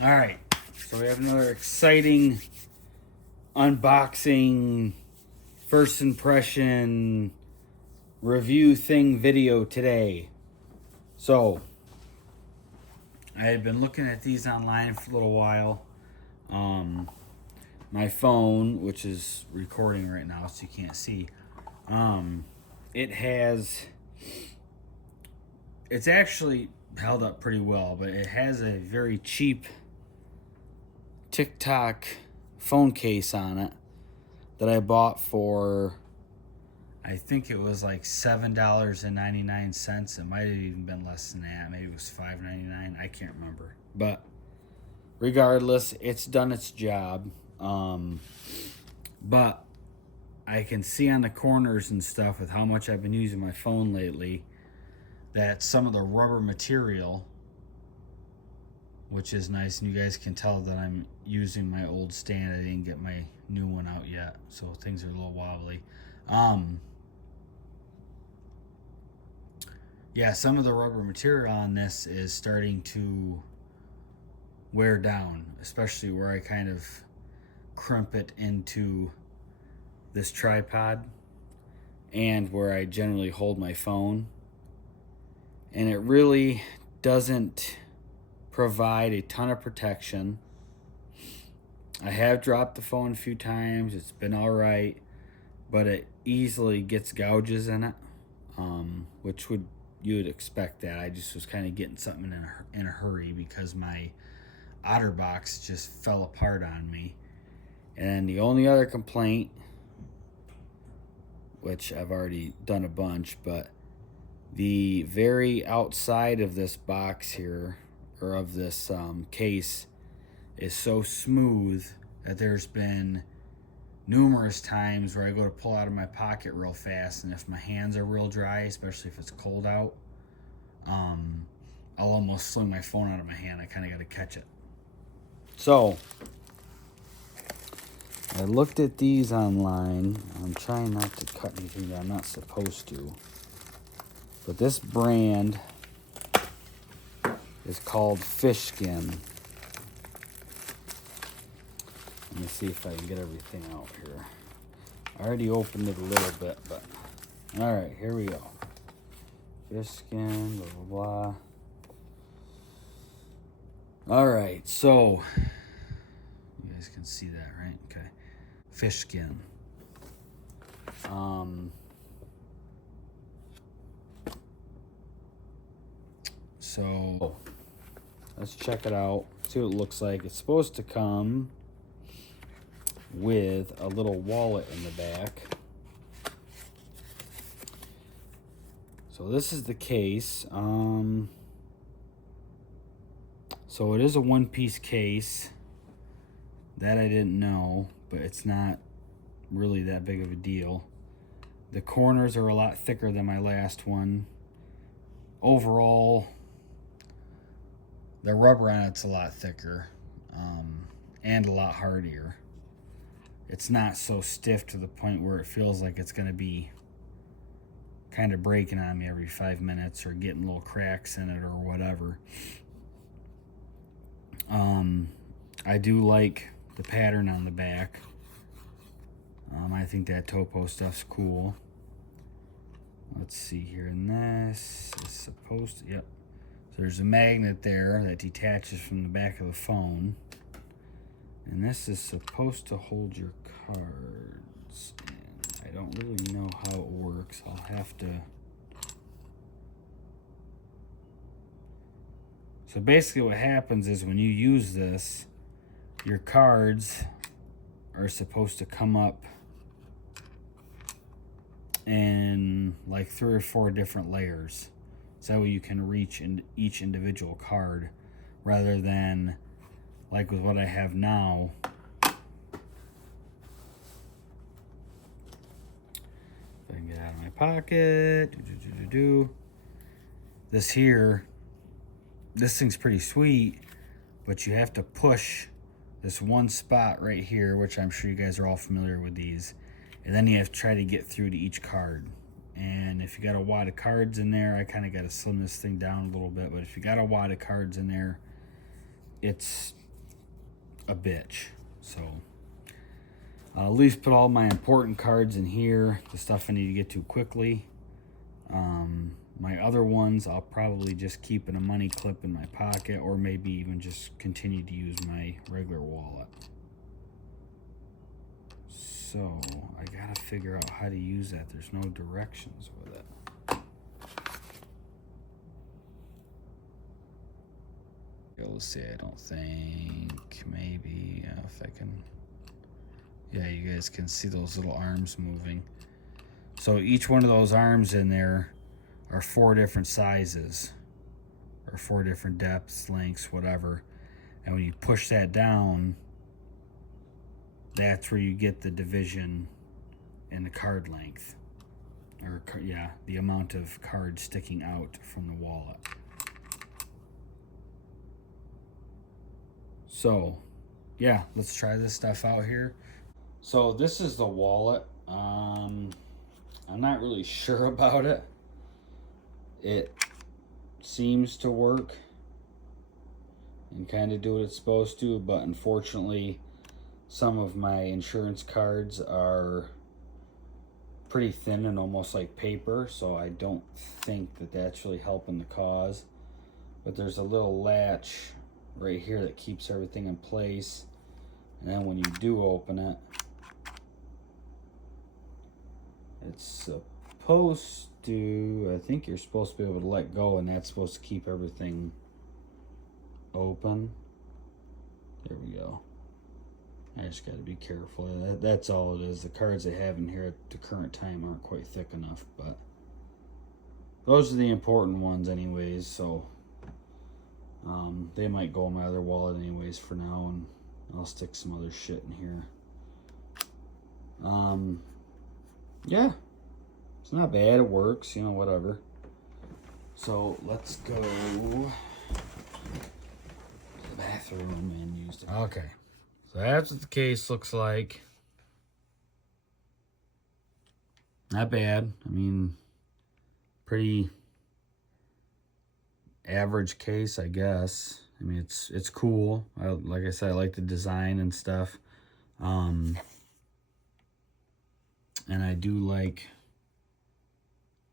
All right, so we have another exciting unboxing, first impression review thing video today. So I had been looking at these online for a little while. My phone, which is recording right now so you can't see, it's actually held up pretty well, but it has a very cheap TikTok phone case on it that I bought for, I think it was like $7.99. It might have even been less than that. Maybe it was $5.99. I can't remember. But regardless, it's done its job. But I can see on the corners and stuff with how much I've been using my phone lately that some of the rubber material, which is nice, and you guys can tell that I'm using my old stand. I didn't get my new one out yet, so things are a little wobbly. Yeah, some of the rubber material on this is starting to wear down, especially where I kind of crimp it into this tripod and where I generally hold my phone. And it really doesn't provide a ton of protection. I have dropped the phone a few times. It's been all right, but it easily gets gouges in it, which you would expect that. I just was kind of getting something in a hurry because my OtterBox just fell apart on me. And the only other complaint, which I've already done a bunch, but the very outside of this box here, or of this case, is so smooth that there's been numerous times where I go to pull out of my pocket real fast, and if my hands are real dry, especially if it's cold out, I'll almost fling my phone out of my hand. I kind of got to catch it. So I looked at these online. I'm trying not to cut anything that I'm not supposed to. But this brand is called FISHSKYN. Let me see if I can get everything out here. I already opened it a little bit, but all right, here we go. FISHSKYN, blah, blah, blah. All right, so you guys can see that, right? Okay. FISHSKYN. So let's check it out, see what it looks like. It's supposed to come with a little wallet in the back. So this is the case. So it is a one-piece case. That I didn't know, but it's not really that big of a deal. The corners are a lot thicker than my last one. Overall, the rubber on it's a lot thicker, and a lot hardier. It's not so stiff to the point where it feels like it's going to be kind of breaking on me every 5 minutes or getting little cracks in it or whatever. I do like the pattern on the back. I think that topo stuff's cool. Let's see here. And this is supposed to, yep. So there's a magnet there that detaches from the back of the phone. And this is supposed to hold your cards. And I don't really know how it works. I'll have to. So basically what happens is when you use this, your cards are supposed to come up in like 3 or 4 different layers. So that way you can reach in each individual card rather than like with what I have now. If I can get out of my pocket. This here, this thing's pretty sweet, but you have to push this one spot right here, which I'm sure you guys are all familiar with these, and then you have to try to get through to each card. And if you got a wad of cards in there, I kind of got to slim this thing down a little bit, but if you got a wad of cards in there, it's a bitch. So I'll at least put all my important cards in here, the stuff I need to get to quickly. My other ones I'll probably just keep in a money clip in my pocket, or maybe even just continue to use my regular wallet. So I gotta figure out how to use that. There's no directions with it. Let's see, I don't think, maybe if I can, yeah, you guys can see those little arms moving. So each one of those arms in there are 4 different sizes, or 4 different depths, lengths, whatever. And when you push that down, that's where you get the division in the card length, or yeah, the amount of cards sticking out from the wallet. So yeah, let's try this stuff out here. So this is the wallet. I'm not really sure about it. It seems to work and kind of do what it's supposed to, but unfortunately some of my insurance cards are pretty thin and almost like paper, so I don't think that that's really helping the cause. But there's a little latch right here that keeps everything in place, and then when you do open it, it's supposed to, I think you're supposed to be able to let go, and that's supposed to keep everything open. There we go. I just got to be careful. That's all it is. The cards I have in here at the current time aren't quite thick enough, but those are the important ones anyways, so they might go in my other wallet anyways for now, and I'll stick some other shit in here. Yeah, it's not bad. It works, you know, whatever. So let's go to the bathroom and use it. Okay, so that's what the case looks like. Not bad. I mean, pretty average case, I guess. I mean, it's cool. Like I said, I like the design and stuff. And I do like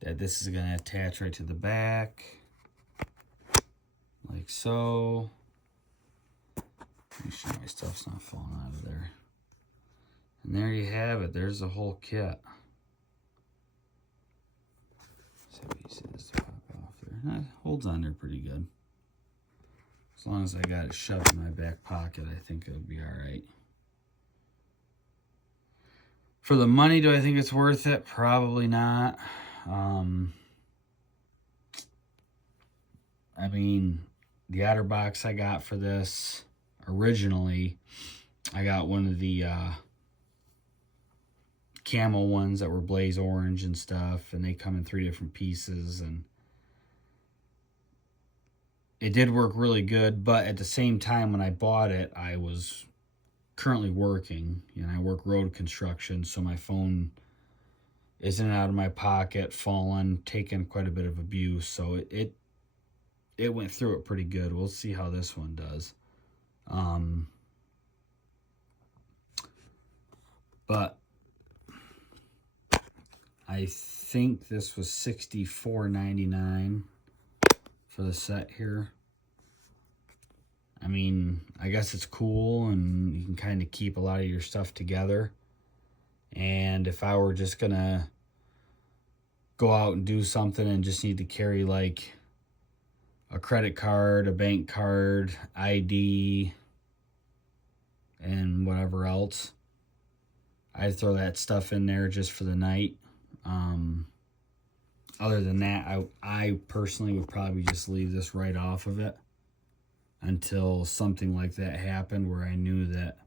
that this is going to attach right to the back, like so. Make sure my stuff's not falling out of there. And there you have it. There's the whole kit. So easy this to pop off there. It holds on there pretty good. As long as I got it shoved in my back pocket, I think it'll be all right. For the money, do I think it's worth it? Probably not. I mean, the OtterBox I got for this, originally, I got one of the camo ones that were blaze orange and stuff, and they come in 3 different pieces, and it did work really good, but at the same time when I bought it, I was currently working, and I work road construction, so my phone is in and out of my pocket, fallen, taken quite a bit of abuse, so it went through it pretty good. We'll see how this one does. But I think this was $64.99 for the set here. I mean, I guess it's cool, and you can kind of keep a lot of your stuff together. And if I were just gonna go out and do something and just need to carry like a credit card, a bank card, ID, and whatever else, I'd throw that stuff in there just for the night. Other than that, I personally would probably just leave this right off of it until something like that happened where I knew that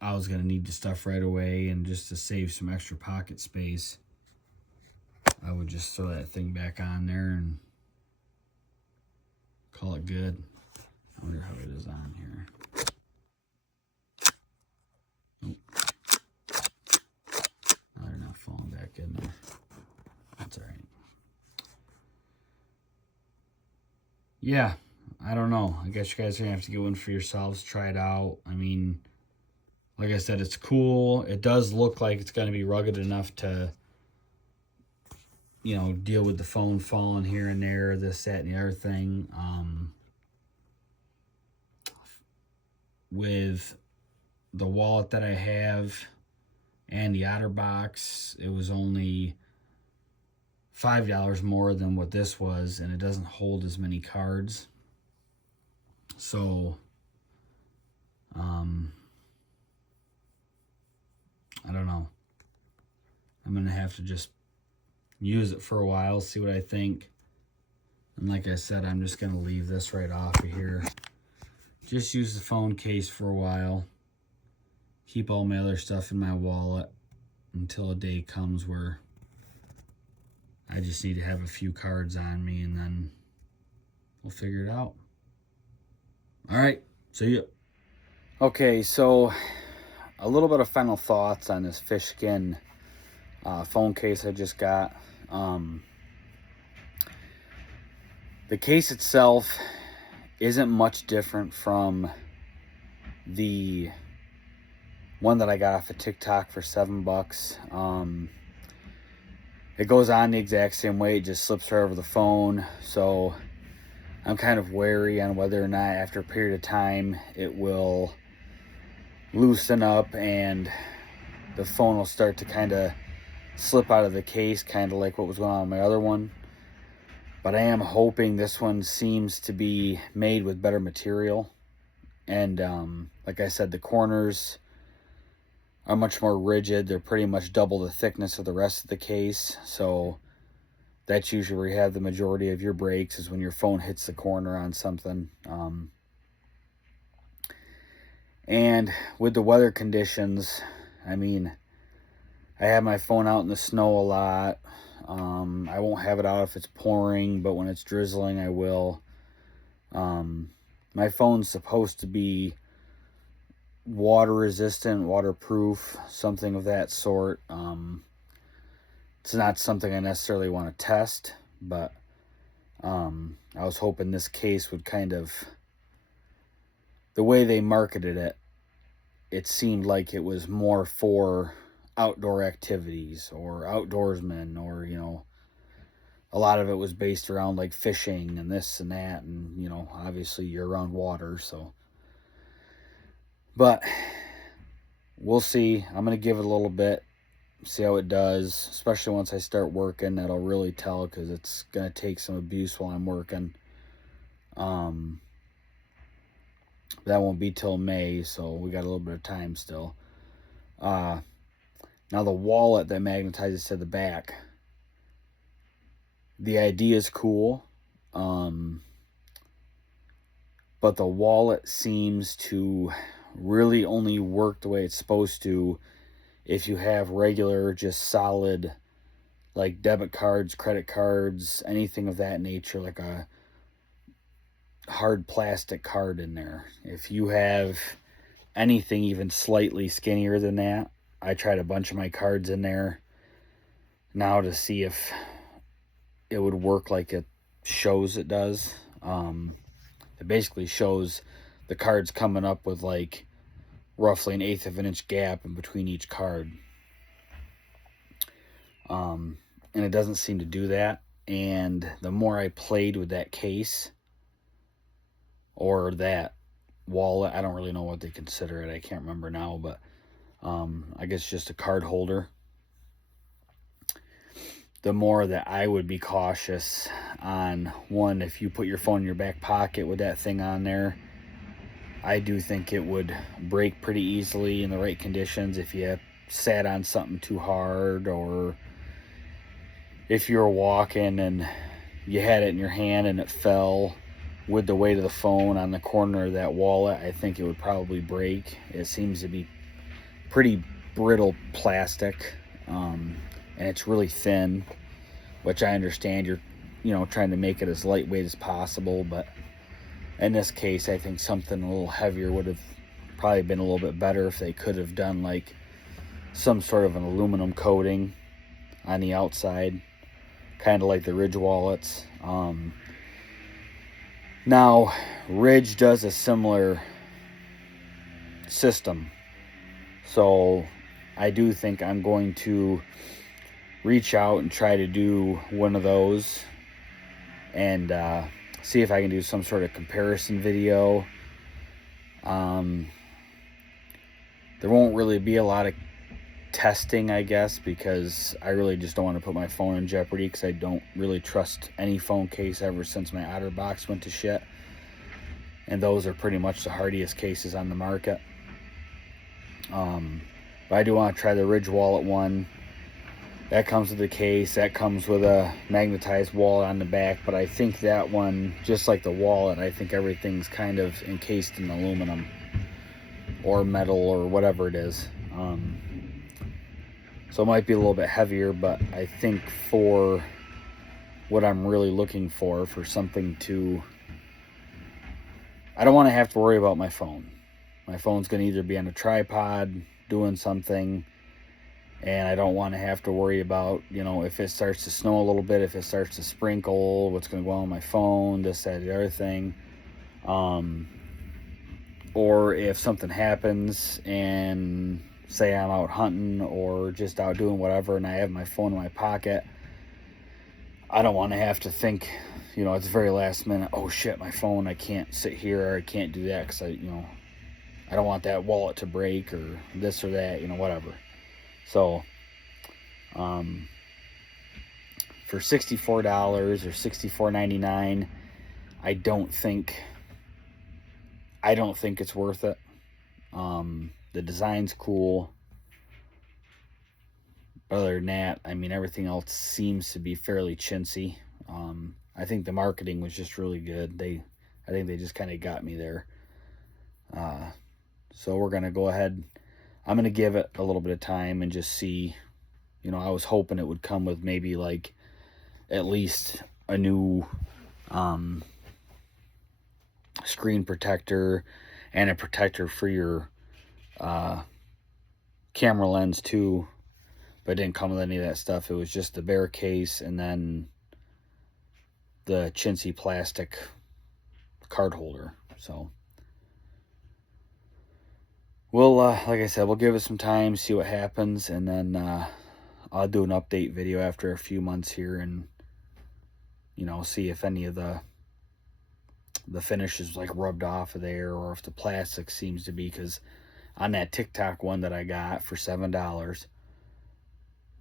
I was going to need the stuff right away, and just to save some extra pocket space, I would just throw that thing back on there and call it good. I wonder how it is on here. Nope. No, they're not falling back in there. That's all right. Yeah. I don't know. I guess you guys are gonna have to get one for yourselves, try it out. I mean, like I said, it's cool. It does look like it's gonna be rugged enough to, you know, deal with the phone falling here and there, this, that, and the other thing. With the wallet that I have and the OtterBox, it was only $5 more than what this was, and it doesn't hold as many cards. So, I don't know. I'm gonna have to just use it for a while, see what I think. And like I said, I'm just gonna leave this right off of here. Just use the phone case for a while. Keep all my other stuff in my wallet until a day comes where I just need to have a few cards on me, and then we'll figure it out. All right, see ya. Okay, so a little bit of final thoughts on this FISHSKYN phone case I just got. The case itself isn't much different from the one that I got off of TikTok for $7. It goes on the exact same way, it just slips right over the phone. So I'm kind of wary on whether or not after a period of time it will loosen up and the phone will start to kind of slip out of the case, kind of like what was going on with my other one. But I am hoping this one seems to be made with better material. And like I said, the corners are much more rigid. They're pretty much double the thickness of the rest of the case. So that's usually where you have the majority of your breaks, is when your phone hits the corner on something. And with the weather conditions, I mean, I have my phone out in the snow a lot. I won't have it out if it's pouring, but when it's drizzling, I will. My phone's supposed to be water resistant, waterproof, something of that sort. It's not something I necessarily want to test, but I was hoping this case would kind of, the way they marketed it, it seemed like it was more for outdoor activities or outdoorsmen, or, you know, a lot of it was based around like fishing and this and that, and, you know, obviously you're around water. So, but we'll see. I'm going to give it a little bit, see how it does, especially once I start working. That'll really tell, because it's going to take some abuse while I'm working. That won't be till May, so we got a little bit of time still. Now the wallet that magnetizes to the back, the idea is cool, but the wallet seems to really only work the way it's supposed to if you have regular, just solid, like debit cards, credit cards, anything of that nature, like a hard plastic card in there. If you have anything even slightly skinnier than that, I tried a bunch of my cards in there now to see if it would work like it shows it does. It basically shows the cards coming up with like roughly 1/8 of an inch gap in between each card. And it doesn't seem to do that. And the more I played with that case or that wallet, I don't really know what they consider it, I can't remember now, but I guess just a card holder, the more that I would be cautious on, one, if you put your phone in your back pocket with that thing on there, I do think it would break pretty easily in the right conditions if you sat on something too hard, or if you were walking and you had it in your hand and it fell with the weight of the phone on the corner of that wallet. I think it would probably break. It seems to be pretty brittle plastic, and it's really thin, which I understand you're, you know, trying to make it as lightweight as possible, but in this case, I think something a little heavier would have probably been a little bit better if they could have done like some sort of an aluminum coating on the outside, kind of like the Ridge wallets. Now, Ridge does a similar system, so I do think I'm going to reach out and try to do one of those and see if I can do some sort of comparison video. There won't really be a lot of testing, I guess, because I really just don't want to put my phone in jeopardy, because I don't really trust any phone case ever since my OtterBox went to shit, and those are pretty much the hardiest cases on the market. But I do want to try the Ridge wallet one. That comes with a case, that comes with a magnetized wallet on the back, but I think that one, just like the wallet, I think everything's kind of encased in aluminum or metal or whatever it is. So it might be a little bit heavier, but I think for what I'm really looking for something to... I don't want to have to worry about my phone. My phone's going to either be on a tripod doing something, and I don't want to have to worry about, you know, if it starts to snow a little bit, if it starts to sprinkle, what's going to go on my phone, this, that, the other thing. Or if something happens and say I'm out hunting or just out doing whatever and I have my phone in my pocket, I don't want to have to think, you know, it's very last minute, oh shit, my phone, I can't sit here or I can't do that because I don't want that wallet to break or this or that, you know, whatever. So for $64 or $64.99, I don't think it's worth it. The design's cool. But other than that, I mean, everything else seems to be fairly chintzy. I think the marketing was just really good. I think they just kind of got me there. So we're going to go ahead. I'm going to give it a little bit of time and just see. You know, I was hoping it would come with maybe like at least a new screen protector and a protector for your camera lens too, but it didn't come with any of that stuff. It was just the bare case and then the chintzy plastic card holder. So we'll like I said, we'll give it some time, see what happens, and then I'll do an update video after a few months here and, you know, see if any of the finish is like rubbed off of there or if the plastic seems to be, because on that TikTok one that I got for $7,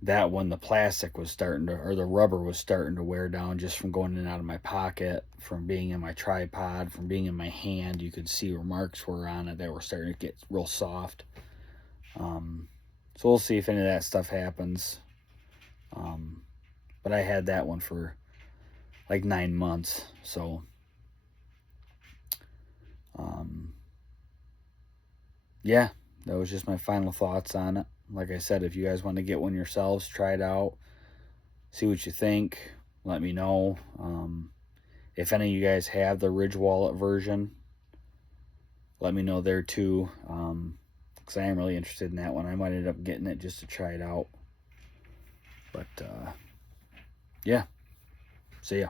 that one, the plastic was starting to, or the rubber was starting to wear down just from going in and out of my pocket, from being in my tripod, from being in my hand. You could see where marks were on it that were starting to get real soft. So we'll see if any of that stuff happens. But I had that one for like 9 months, so yeah, that was just my final thoughts on it. Like I said, if you guys want to get one yourselves, try it out, see what you think, let me know. If any of you guys have the Ridge wallet version, let me know there too, because I am really interested in that one. I might end up getting it just to try it out. But yeah, see ya.